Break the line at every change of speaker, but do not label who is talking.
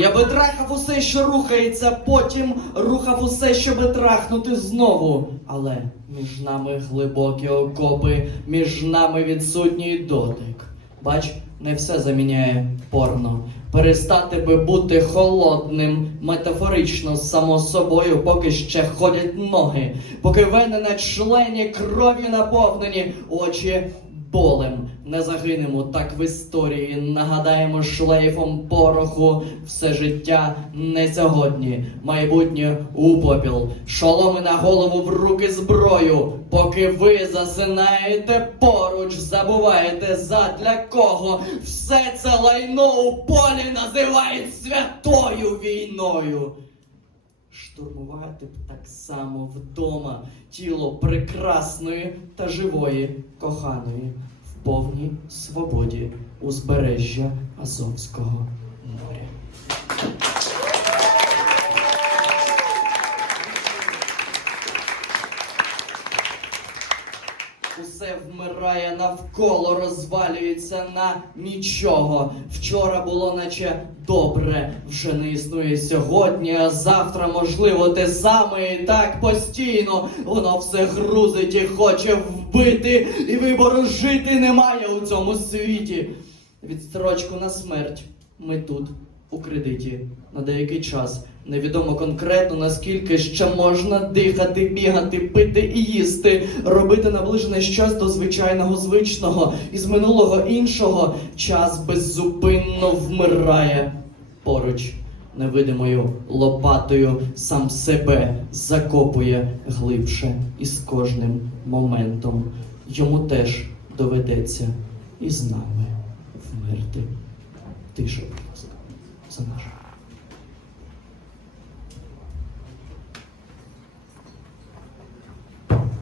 Я би трахав усе, що рухається, потім рухав усе, щоби трахнути знову. Але між нами глибокі окопи, між нами відсутній дотик. Бач, не все заміняє порно. Перестати би бути холодним, метафорично, само собою, поки ще ходять ноги, поки вени на члені кров'ю наповнені, очі болем. Не загинемо так в історії, нагадаємо шлейфом пороху все життя не сьогодні, майбутнє у попіл, шоломи на голову в руки зброю. Поки ви засинаєте поруч, забуваєте задля кого все це лайно у полі називають святою війною. Штурмувати б так само вдома тіло прекрасної та живої коханої в повній свободі узбережжя Азовського моря. Усе вмирає навколо, розвалюється на нічого. Вчора було наче добре, вже не існує сьогодні, а завтра, можливо, те саме і так постійно. Воно все грузить і хоче вбити, і вибору жити немає у цьому світі. Відстрочку на смерть. Ми тут, у кредиті, на деякий час. Невідомо конкретно наскільки ще можна дихати, бігати, пити і їсти, робити наближене щось до звичайного звичного, із минулого іншого час беззупинно вмирає поруч. Невидимою лопатою сам себе закопує глибше і з кожним моментом. Йому теж доведеться і з нами вмерти. Тише, будь ласка, за наш.